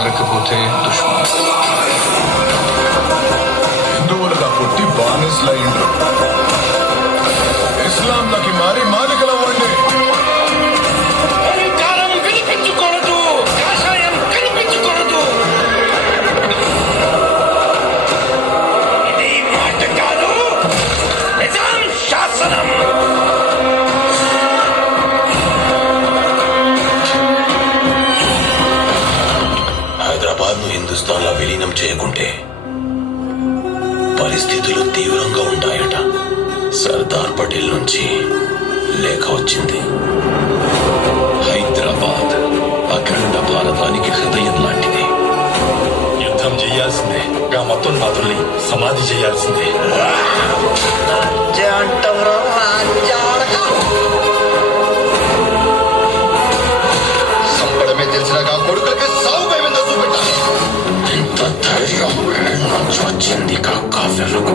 మారకపోతే దుష్మన్. హిందువులుగా పుట్టి బానిసలైండ్రు, ఇస్లాంలకి మారి మాలికలవ్వండి. కాలం కనిపించకూడదు, కాషాయం కనిపించకూడదు. ఇది మాట కాదు, నిజాం శాసనం. హైదరాబాద్ ను హిందుస్థాన్ లో విలీనం చేయకుంటే పరిస్థితులు తీవ్రంగా ఉంటాయట. సర్దార్ పటేల్ నుంచి లేఖ వచ్చింది. హైదరాబాద్ అఖండ భారతానికి హృదయం లాంటిది. యుద్ధం చేయాల్సిందే, గా మొత్తం మాధుల్ని సమాధి చేయాల్సిందే. సంపడమే తెలిసినాక కొడుకులకి సాగు భయమేందో చూపెట్టాలి. ఎంత ధైర్యం నుంచి వచ్చింది కాఫీలకు.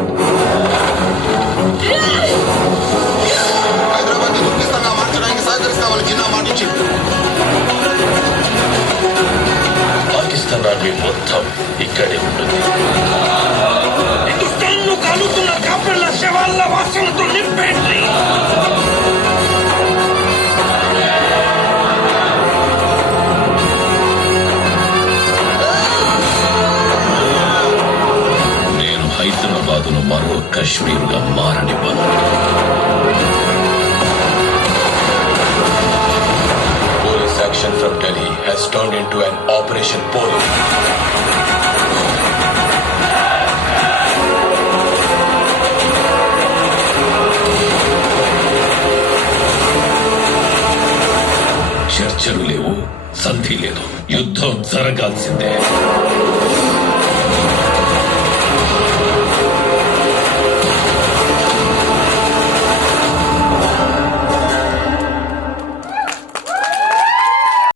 హైదరాబాద్ ని దుర్గిస్తంగా మార్చడానికి సహకరిస్తామని చిన్న మాట ఇచ్చిండు. పాకిస్తాన్ ఆర్మీ మొత్తం ఇక్కడే ఉంటుంది. హిందుస్థాన్ కాలుతున్న కాపర్ల శవాల వాసనతో నింపేండి. నేను హైదరాబాదును మరో కశ్మీర్గా మారనివ్వను. Police action from Delhi has turned into an Operation Polo. చర్చలు లేవు, సంధి లేదు, యుద్ధం జరగాల్సిందే.